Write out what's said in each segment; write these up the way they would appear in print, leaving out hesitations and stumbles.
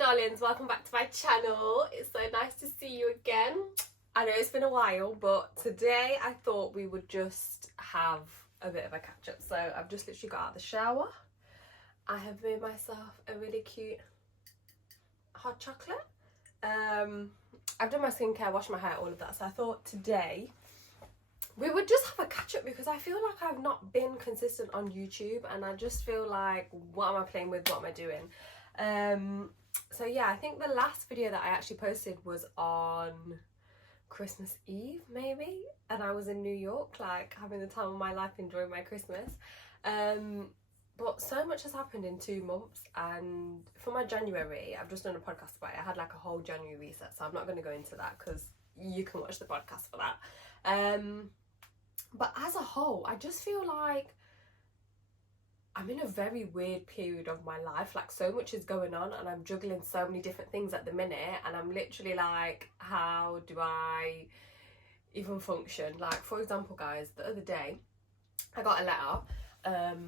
darlings, welcome back to my channel. It's so nice to see you again. I know it's been a while, but today I thought we would just have a bit of a catch up. So I've just literally got out of the shower. I have made myself a really cute hot chocolate. I've done my skincare, washed my hair, all of that. So I thought today we would just have a catch up because I feel like I've not been consistent on YouTube and I just feel like, what am I playing with, what am I doing? So yeah, I think the last video that I actually posted was on Christmas Eve maybe, and I was in New York, like having the time of my life, enjoying my Christmas. But so much has happened in 2 months, and for my January, I've just done a podcast about it. I had like a whole January reset, so I'm not going to go into that because you can watch the podcast for that. But as a whole, I just feel like I'm in a very weird period of my life. Like, so much is going on and I'm juggling so many different things at the minute, and I'm literally like, how do I even function? Like, for example, guys, the other day I got a letter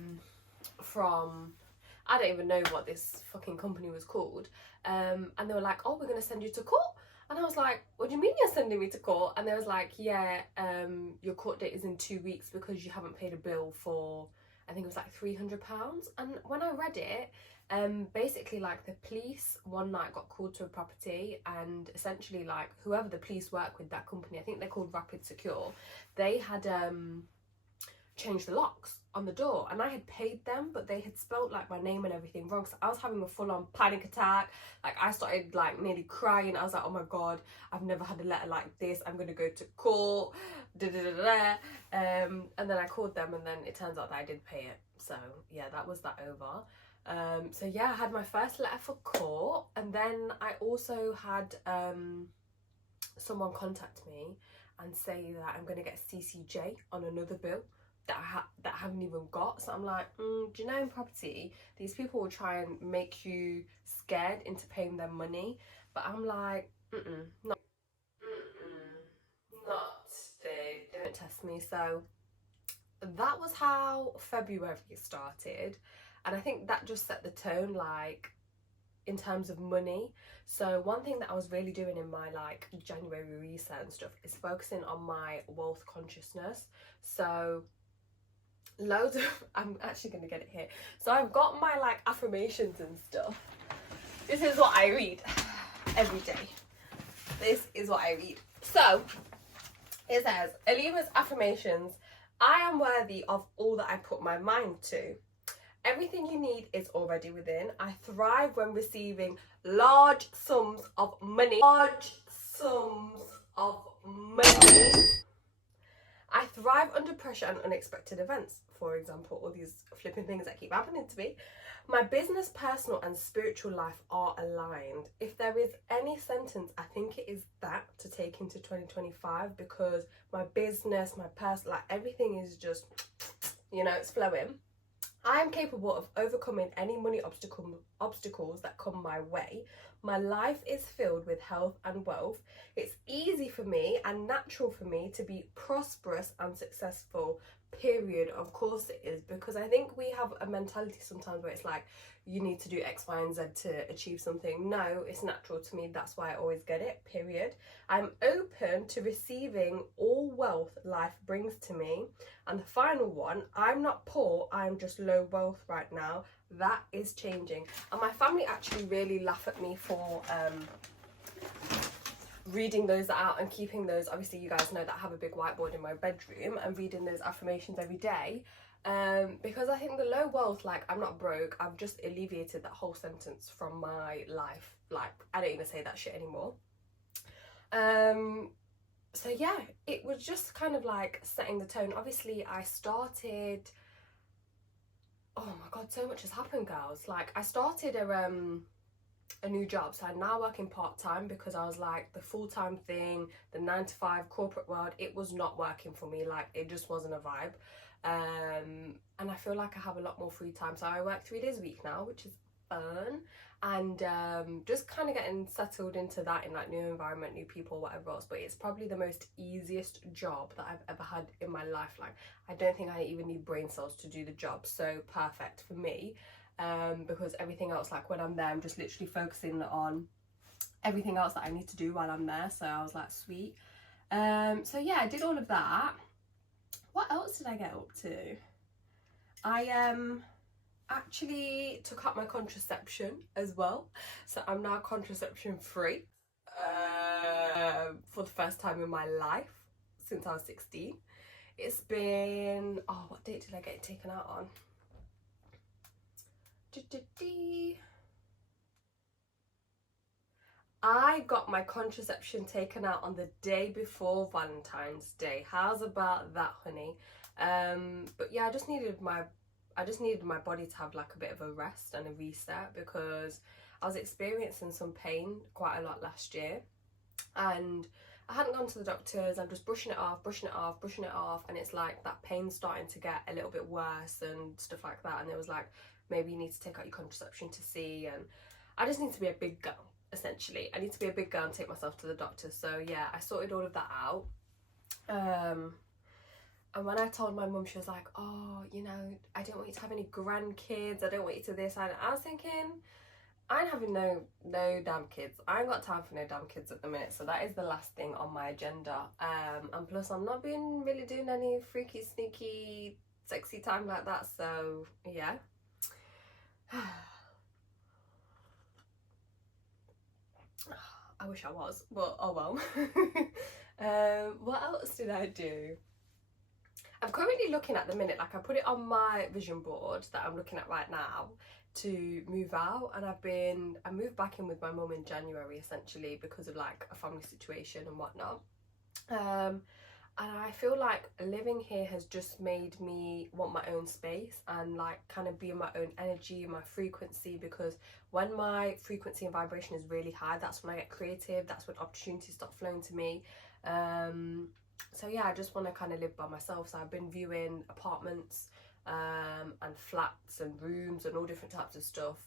from, I don't even know what this fucking company was called, and they were like, oh, we're gonna send you to court. And I was like, what do you mean you're sending me to court? And they was like, yeah, your court date is in 2 weeks because you haven't paid a bill for, I think it was like £300. And when I read it, basically like the police one night got called to a property, and essentially like whoever the police work with, that company, I think they're called Rapid Secure, they had changed the locks on the door, and I had paid them, but they had spelt like my name and everything wrong. So I was having a full-on panic attack. Like, I started like nearly crying. I was like, oh my god, I've never had a letter like this, I'm gonna go to court, and then I called them, and then it turns out that I did pay it. So yeah, that was that over. So yeah, I had my first letter for court, and then I also had someone contact me and say that I'm gonna get CCJ on another bill that I haven't even got. So I'm like, do you know, in property, these people will try and make you scared into paying them money, but I'm like, not today, don't test me. So that was how February started, and I think that just set the tone, like, in terms of money. So one thing that I was really doing in my like January reset and stuff is focusing on my wealth consciousness. So loads of, I'm actually gonna get it here. So I've got my like affirmations and stuff. This is what I read every day. This is what I read. So it says, Alima's affirmations: I am worthy of all that I put my mind to. Everything you need is already within. I thrive when receiving large sums of money. Large sums of money. I thrive under pressure and unexpected events. For example, all these flipping things that keep happening to me. My business, personal and spiritual life are aligned. If there is any sentence, I think it is that to take into 2025, because my business, my personal, like everything is just, you know, it's flowing. I am capable of overcoming any money obstacles that come my way. My life is filled with health and wealth. It's easy for me and natural for me to be prosperous and successful, period. Of course it is, because I think we have a mentality sometimes where it's like, you need to do X, Y and Z to achieve something. No, it's natural to me. That's why I always get it, period. I'm open to receiving all wealth life brings to me. And the final one, I'm not poor, I'm just low wealth right now. That is changing. And my family actually really laugh at me for reading those out and keeping those. Obviously you guys know that I have a big whiteboard in my bedroom and reading those affirmations every day, because I think the low wealth, like, I'm not broke, I've just alleviated that whole sentence from my life. Like, I don't even say that shit anymore. So yeah, it was just kind of like setting the tone. Obviously I started, oh my god, so much has happened, girls. Like, I started a new job, so I'm now working part-time because I was like, the full-time thing, the 9 to 5 corporate world, it was not working for me. Like, it just wasn't a vibe. And I feel like I have a lot more free time, so I work 3 days a week now, which is fun, and just kind of getting settled into that, in like new environment, new people, whatever else. But it's probably the most easiest job that I've ever had in my life. Like, I don't think I even need brain cells to do the job, so perfect for me. because everything else, like when I'm there, I'm just literally focusing on everything else that I need to do while I'm there. So I was like, sweet. So yeah, I did all of that. What else did I get up to? I actually took out my contraception as well, so I'm now contraception free for the first time in my life since I was 16. It's been, oh, what date did I get it taken out on? I got my contraception taken out on the day before Valentine's Day. How's about that, honey? But yeah, I just needed my body to have like a bit of a rest and a reset, because I was experiencing some pain quite a lot last year, and I hadn't gone to the doctors. I'm just brushing it off, and it's like that pain's starting to get a little bit worse and stuff like that. And it was like, maybe you need to take out your contraception to see, and I just need to be a big girl, essentially. I need to be a big girl and take myself to the doctor. So yeah, I sorted all of that out. And when I told my mum, she was like, oh, you know, I don't want you to have any grandkids, I don't want you to this. I was thinking, I ain't having no damn kids. I ain't got time for no damn kids at the minute. So that is the last thing on my agenda. And plus I'm not been really doing any freaky, sneaky, sexy time like that. So yeah. I wish I was, but oh well. What else did I do? I'm currently looking at the minute, like I put it on my vision board that I'm looking at right now to move out, and I moved back in with my mum in January, essentially because of like a family situation and whatnot. And I feel like living here has just made me want my own space and like kind of be in my own energy, my frequency, because when my frequency and vibration is really high, that's when I get creative, that's when opportunities start flowing to me. So yeah, I just want to kind of live by myself. So I've been viewing apartments and flats and rooms and all different types of stuff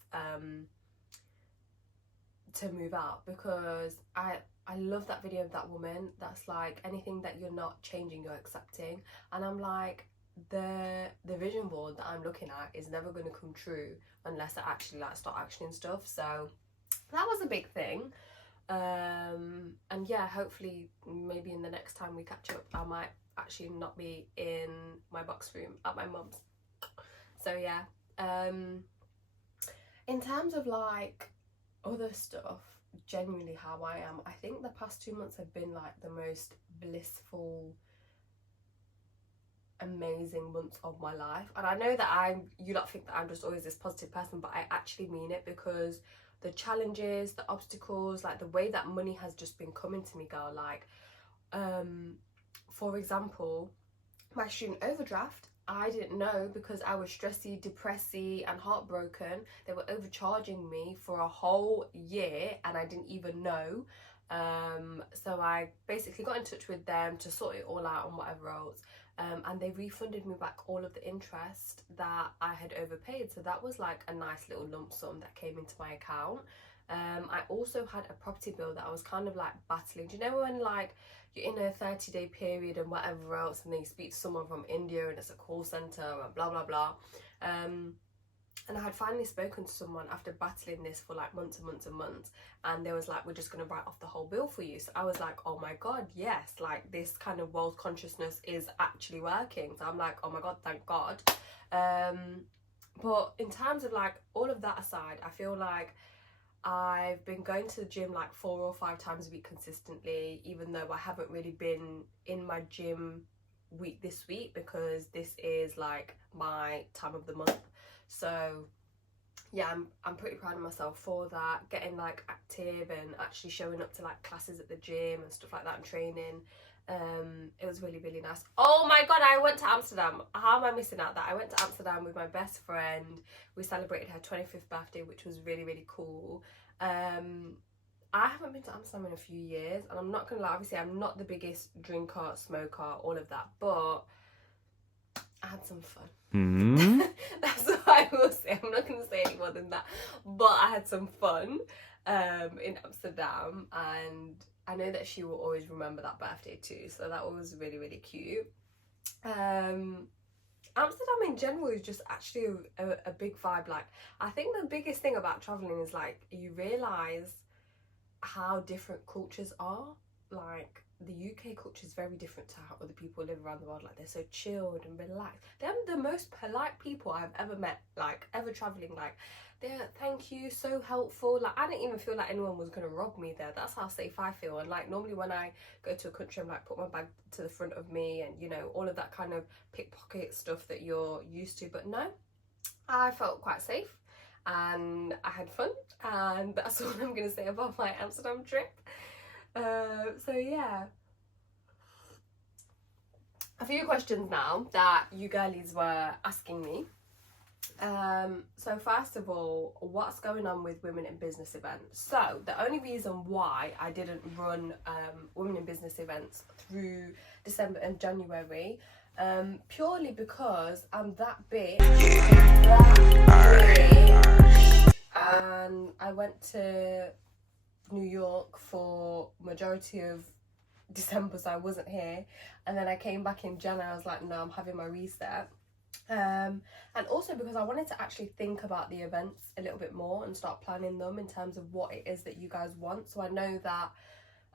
to move out, because I love that video of that woman that's like, anything that you're not changing, you're accepting. And I'm like, the vision board that I'm looking at is never going to come true unless I actually like start actioning stuff. So that was a big thing. And yeah, hopefully maybe in the next time we catch up, I might actually not be in my box room at my mum's. So yeah, in terms of like other stuff, genuinely how I am, I think the past 2 months have been like the most blissful, amazing months of my life. And I know that you lot think that I'm just always this positive person, but I actually mean it, because the challenges, the obstacles, like the way that money has just been coming to me, girl, like for example, my student overdraft, I didn't know, because I was stressy, depressy and heartbroken. They were overcharging me for a whole year and I didn't even know. So I basically got in touch with them to sort it all out and whatever else. And they refunded me back all of the interest that I had overpaid. So that was like a nice little lump sum that came into my account. I also had a property bill that I was kind of like battling. Do you know when like you're in a 30-day period and whatever else, and then you speak to someone from India and it's a call centre and blah blah blah. And I had finally spoken to someone after battling this for like months and months and months, and they was like, we're just going to write off the whole bill for you. So I was like, oh my god, yes, like this kind of world consciousness is actually working. So I'm like, oh my god, thank god. But in terms of like all of that aside, I feel like I've been going to the gym like 4 or 5 times a week consistently, even though I haven't really been in my gym this week, because this is like my time of the month. So yeah, I'm pretty proud of myself for that, getting like active and actually showing up to like classes at the gym and stuff like that and training. It was really, really nice. Oh my god, I went to Amsterdam. How am I missing out that? I went to Amsterdam with my best friend. We celebrated her 25th birthday, which was really, really cool. I haven't been to Amsterdam in a few years, and I'm not gonna lie, obviously I'm not the biggest drinker, smoker, all of that, but I had some fun. That's what I will say. I'm not gonna say any more than that, but I had some fun in Amsterdam, and I know that she will always remember that birthday too, so that was really, really cute. Amsterdam in general is just actually a big vibe. Like, I think the biggest thing about traveling is like you realize how different cultures are. Like, the UK culture is very different to how other people live around the world. Like, they're so chilled and relaxed. They're the most polite people I've ever met, like ever traveling. Like, they're thank you, so helpful. Like, I didn't even feel like anyone was gonna rob me there. That's how safe I feel. And like, normally when I go to a country, I'm like, put my bag to the front of me, and you know, all of that kind of pickpocket stuff that you're used to. But no, I felt quite safe and I had fun, and that's all I'm gonna say about my Amsterdam trip. So yeah, a few questions now that you girlies were asking me. So first of all, what's going on with women in business events? So the only reason why I didn't run women in business events through December and January, purely because I'm that big, and I went to New York for majority of December, so I wasn't here, and then I came back in January. I was like, no, I'm having my reset. And also because I wanted to actually think about the events a little bit more and start planning them in terms of what it is that you guys want. So I know that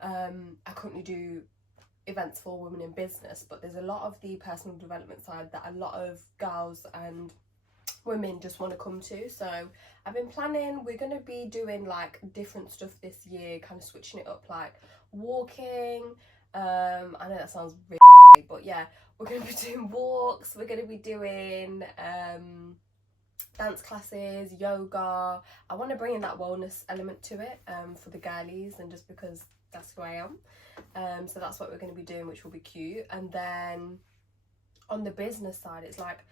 I currently do events for women in business, but there's a lot of the personal development side that a lot of girls and women just want to come to. So I've been planning, we're going to be doing like different stuff this year, kind of switching it up, like walking. I know that sounds really but yeah, we're going to be doing walks, we're going to be doing dance classes, yoga. I want to bring in that wellness element to it for the girlies, and just because that's who I am. So that's what we're going to be doing, which will be cute. And then on the business side, it's like,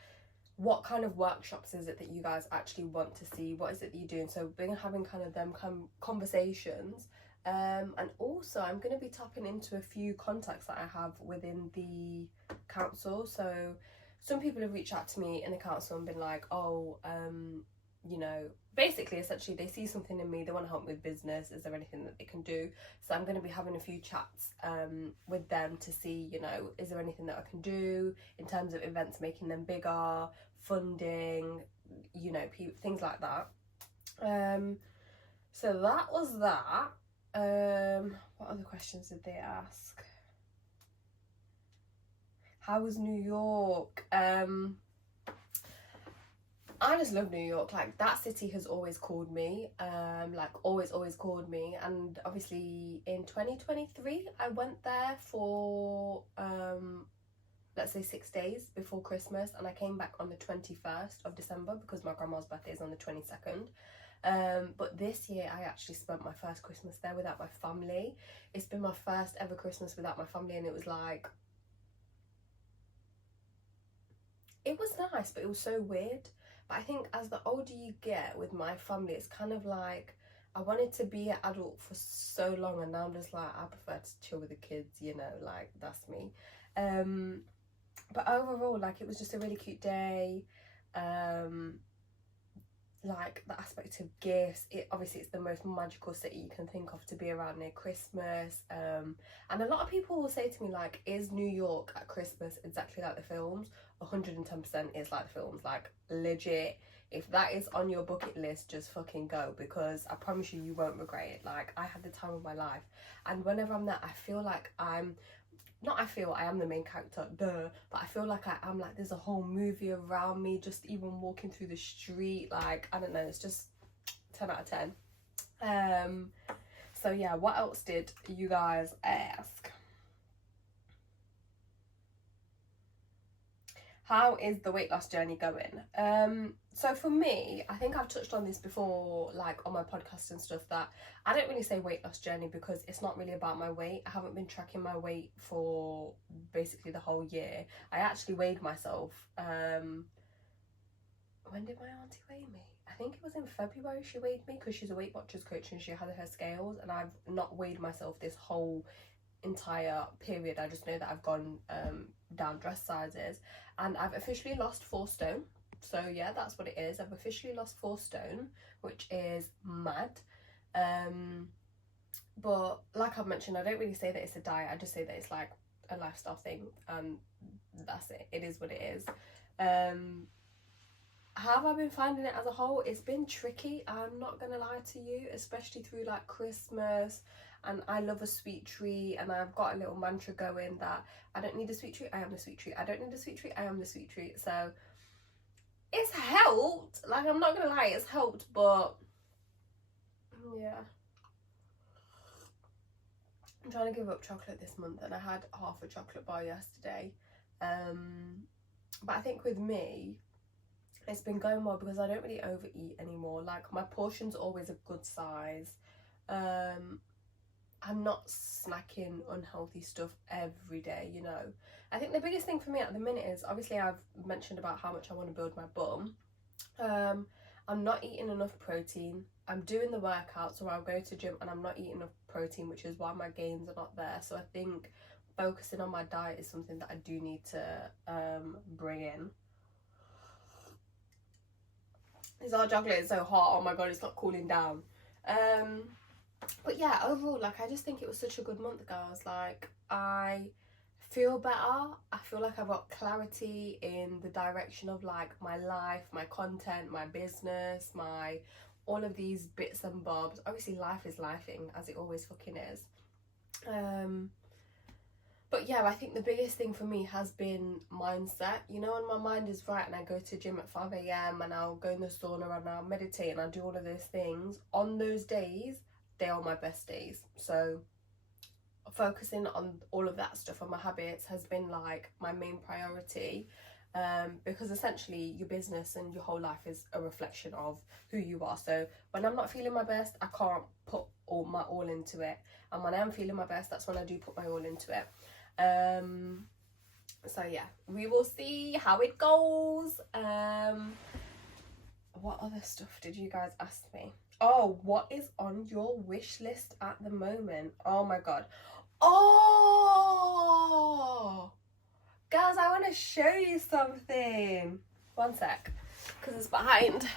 what kind of workshops is it that you guys actually want to see? What is it that you're doing? So we're having kind of them conversations. And also I'm going to be tapping into a few contacts that I have within the council. So some people have reached out to me in the council and been like, oh, you know, basically essentially they see something in me, they want to help me with business, is there anything that they can do? So I'm going to be having a few chats with them to see, you know, is there anything that I can do in terms of events, making them bigger, funding, you know, things like that. So that was that. What other questions did they ask? How was New York? I just love New York. Like, that city has always called me, like always called me. And obviously in 2023 I went there for let's say 6 days before Christmas, and I came back on the 21st of December because my grandma's birthday is on the 22nd. But this year I actually spent my first Christmas there without my family. It's been my first ever Christmas without my family, and it was like, it was nice, but it was so weird. But I think as the older you get with my family, it's kind of like, I wanted to be an adult for so long, and now I'm just like, I prefer to chill with the kids, you know, like, that's me. But overall, like, it was just a really cute day. Like, the aspect of gifts, obviously it's the most magical city you can think of to be around near Christmas. And a lot of people will say to me, like, is New York at Christmas exactly like the films? 110% is like the films, like, legit. If that is on your bucket list, just fucking go, because I promise you, you won't regret it. Like, I had the time of my life, and whenever I'm there, I feel like I am the main character, duh, but I feel like I am, like, there's a whole movie around me, just even walking through the street, like, I don't know, it's just 10 out of 10. So yeah, what else did you guys ask? How is the weight loss journey going? So for me, I think I've touched on this before, like on my podcast and stuff, that I don't really say weight loss journey because it's not really about my weight. I haven't been tracking my weight for basically the whole year. I actually weighed myself. When did my auntie weigh me? I think it was in February she weighed me, because she's a Weight Watchers coach and she had her scales, and I've not weighed myself this whole entire period. I just know that I've gone down dress sizes, and I've officially lost 4 stone. So yeah, that's what it is. I've officially lost 4 stone, which is mad. But like I've mentioned, I don't really say that it's a diet. I just say that it's like a lifestyle thing, and that's it. It is what it is. How have I been finding it as a whole? It's been tricky, I'm not gonna lie to you, especially through like Christmas, and I love a sweet treat, and I've got a little mantra going that I don't need a sweet treat, I am the sweet treat. I don't need a sweet treat, I am the sweet treat. So it's helped, like I'm not gonna lie, it's helped, but yeah. I'm trying to give up chocolate this month, and I had half a chocolate bar yesterday. But I think with me, it's been going well because I don't really overeat anymore. Like my portion's always a good size. I'm not snacking unhealthy stuff every day, you know. I think the biggest thing for me at the minute is, obviously I've mentioned about how much I want to build my bum. I'm not eating enough protein. I'm doing the workout, so I'll go to gym and I'm not eating enough protein, which is why my gains are not there. So I think focusing on my diet is something that I do need to bring in. This hot chocolate is so hot, oh my god, it's not cooling down. But yeah, overall, like I just think it was such a good month, girls. Like I feel better. I feel like I've got clarity in the direction of like my life, my content, my business, my all of these bits and bobs. Obviously life is lifing, as it always fucking is. But yeah, I think the biggest thing for me has been mindset. You know, when my mind is right and I go to gym at 5 a.m. and I'll go in the sauna and I'll meditate and I'll do all of those things, on those days, they are my best days. So focusing on all of that stuff and my habits has been like my main priority, because essentially your business and your whole life is a reflection of who you are. So when I'm not feeling my best, I can't put my all into it, and when I am feeling my best, that's when I do put my all into it. So yeah, we will see how it goes. What other stuff did you guys ask me? Oh, what is on your wish list at the moment? Oh my god. Oh, girls, I want to show you something. One sec, because it's behind.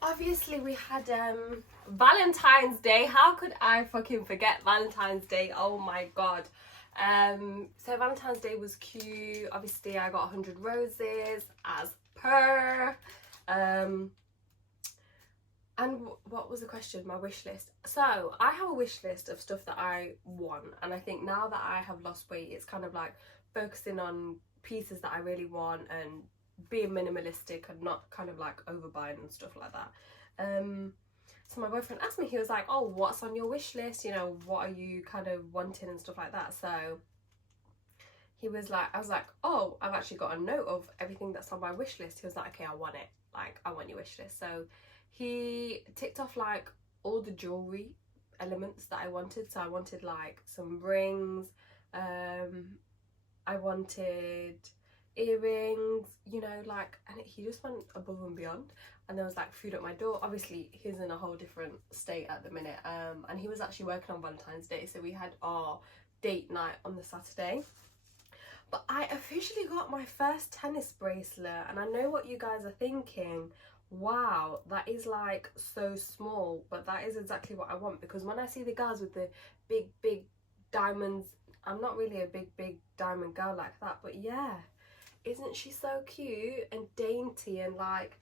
Obviously we had Valentine's Day. How could I fucking forget Valentine's Day? Oh my god. So Valentine's Day was cute. Obviously I got 100 roses as per. And what was the question? My wish list. So I have a wish list of stuff that I want, and I think now that I have lost weight, it's kind of like focusing on pieces that I really want and being minimalistic and not kind of like overbuying and stuff like that. So my boyfriend asked me, he was like, oh, what's on your wish list? You know, what are you kind of wanting and stuff like that? So he was like, I was like, oh, I've actually got a note of everything that's on my wish list. He was like, okay, I want it. Like, I want your wish list. So he ticked off like all the jewelry elements that I wanted. So I wanted like some rings, I wanted earrings, you know, like, and he just went above and beyond. And there was like food at my door. Obviously he's in a whole different state at the minute, and he was actually working on Valentine's Day, so we had our date night on the Saturday. But I officially got my first tennis bracelet, and I know what you guys are thinking. Wow, that is like so small, but that is exactly what I want, because when I see the girls with the big diamonds, I'm not really a big diamond girl like that, but yeah, isn't she so cute and dainty, and like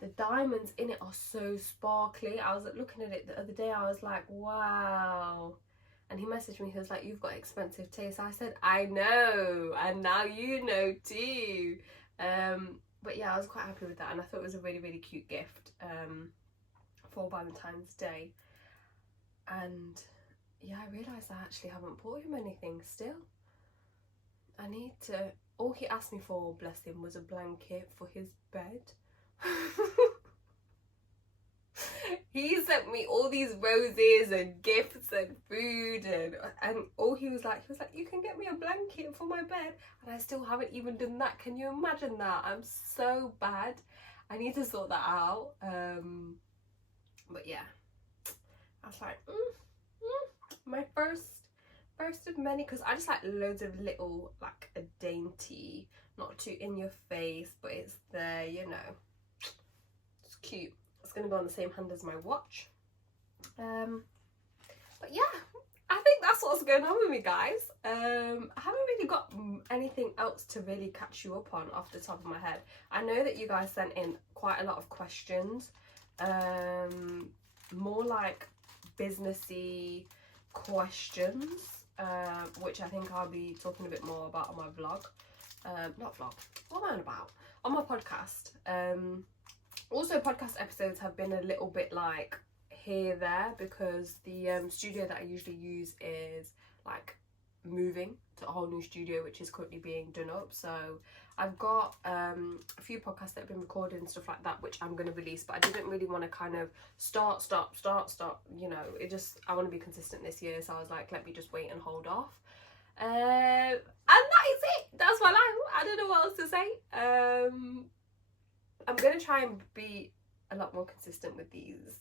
the diamonds in it are so sparkly. I was looking at it the other day, I was like, wow. And he messaged me, he was like, you've got expensive taste. I said, I know, and now you know too. But yeah, I was quite happy with that, and I thought it was a really cute gift for Valentine's Day. And yeah, I realised I actually haven't bought him anything still. I need to. All he asked me for, bless him, was a blanket for his bed. He sent me all these roses and gifts and food, and all he was like, you can get me a blanket for my bed, and I still haven't even done that. Can you imagine that? I'm so bad. I need to sort that out. But yeah, I was like, my first of many, because I just like loads of little, like a dainty, not too in your face, but it's there, you know, it's cute. It's gonna go on the same hand as my watch. But yeah, I think that's what's going on with me, guys. I haven't really got anything else to really catch you up on off the top of my head. I know that you guys sent in quite a lot of questions, more like businessy questions, which I think I'll be talking a bit more about on my vlog. Not vlog, what am I on about? On my podcast. Also, podcast episodes have been a little bit like here there because the studio that I usually use is like moving to a whole new studio, which is currently being done up. So I've got a few podcasts that have been recorded and stuff like that, which I'm going to release, but I didn't really want to kind of start, you know, I want to be consistent this year, so I was like, let me just wait and hold off. And that is it. That's my life. I don't know what else to say. I'm going to try and be a lot more consistent with these.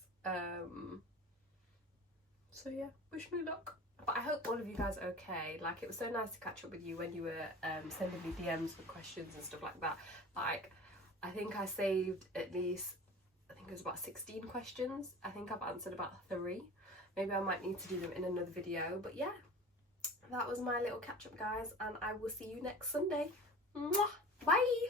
So yeah, wish me luck. But I hope all of you guys are okay. Like, it was so nice to catch up with you when you were sending me DMs with questions and stuff like that. Like, I think I saved at least, I think it was about 16 questions. I think I've answered about 3. Maybe I might need to do them in another video. But yeah, that was my little catch up, guys, and I will see you next Sunday. Mwah! Bye!